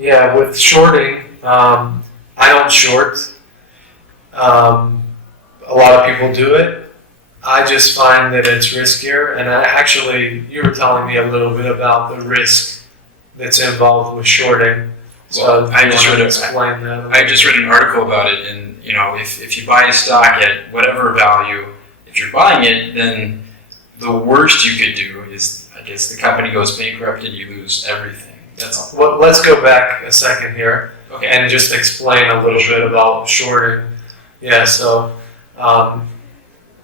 Yeah, with shorting, I don't short. A lot of people do it. I just find that it's riskier, and you were telling me a little bit about the risk that's involved with shorting. So Well, I just read an article about it, and if you buy a stock at whatever value, if you're buying it, then the worst you could do is, I guess, the company goes bankrupt and you lose everything. That's all. Well, let's go back a second here Okay. and just explain a little bit about shorting. Yeah, so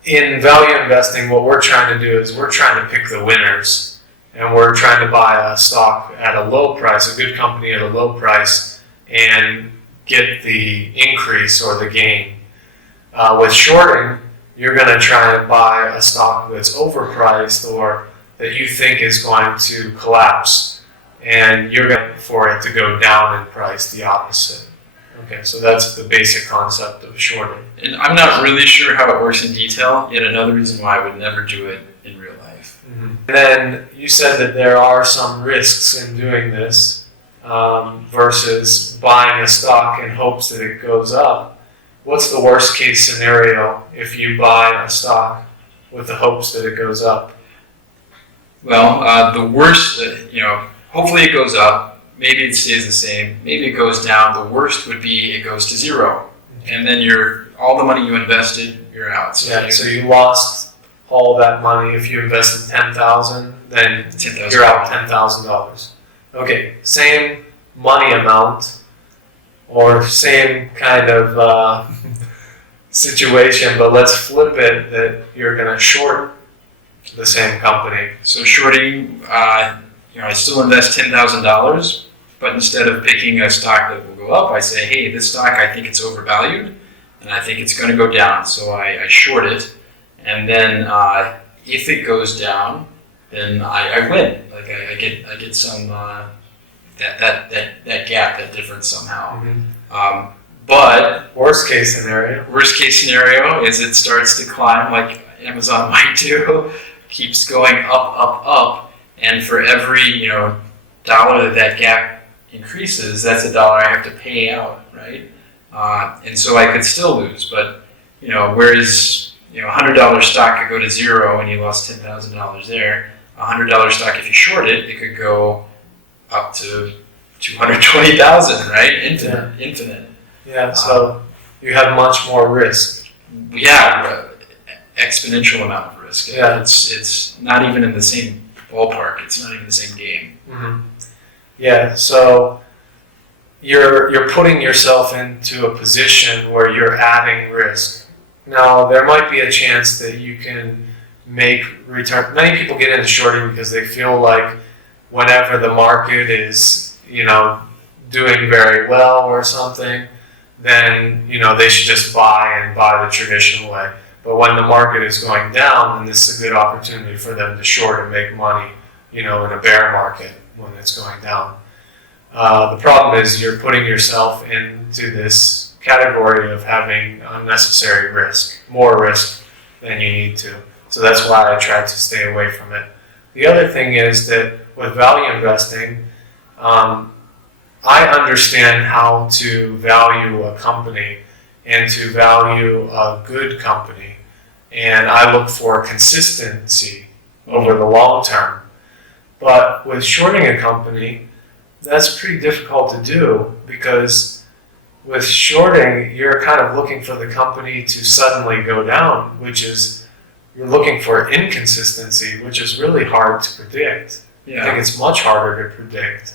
in value investing, what we're trying to do is we're trying to pick the winners, and we're trying to buy a stock at a low price, a good company at a low price, and get the increase or the gain. With shorting, you're going to try and buy a stock that's overpriced or that you think is going to collapse, and you're going for it to go down in price, the opposite. Okay, so that's the basic concept of shorting. And I'm not really sure how it works in detail, yet another reason why I would never do it in real life. Mm-hmm. Then you said that there are some risks in doing this versus buying a stock in hopes that it goes up. What's the worst case scenario if you buy a stock with the hopes that it goes up? Well, the worst, hopefully it goes up. Maybe it stays the same. Maybe it goes down. The worst would be it goes to zero, and then all the money you invested, you're out. So you lost all that money. If you invested $10,000, then $10,000. you're out $10,000. Okay, same money amount or same kind of situation, but let's flip it that you're going to short the same company. So shorting, I still invest $10,000, but instead of picking a stock that will go up, I say, hey, this stock, I think it's overvalued, and I think it's going to go down, so I short it, and then if it goes down, then I win. Like I get some that gap, that difference somehow. Mm-hmm. But worst case scenario is it starts to climb, like Amazon might do, keeps going up, and for every dollar that gap increases, that's a dollar I have to pay out, right? And so I could still lose, but whereas $100 stock could go to zero and you lost $10,000 there, $100 stock, if you short it, it could go up to $220,000, right? Infinite. Yeah. So you have much more risk. Yeah, exponential amount of risk. Yeah. It's not even in the same ballpark. It's not even the same game. Mm-hmm. Yeah, so you're putting yourself into a position where you're adding risk. Now, there might be a chance that you can make return. Many people get into shorting because they feel like whenever the market is, doing very well or something, then, they should just buy the traditional way. But when the market is going down, then this is a good opportunity for them to short and make money, in a bear market when it's going down. The problem is you're putting yourself into this category of having unnecessary risk, more risk than you need to. So that's why I try to stay away from it. The other thing is that with value investing, I understand how to value a company and to value a good company. And I look for consistency over the long term. But with shorting a company, that's pretty difficult to do because with shorting, you're kind of looking for the company to suddenly go down, you're looking for inconsistency, which is really hard to predict. Yeah. I think it's much harder to predict.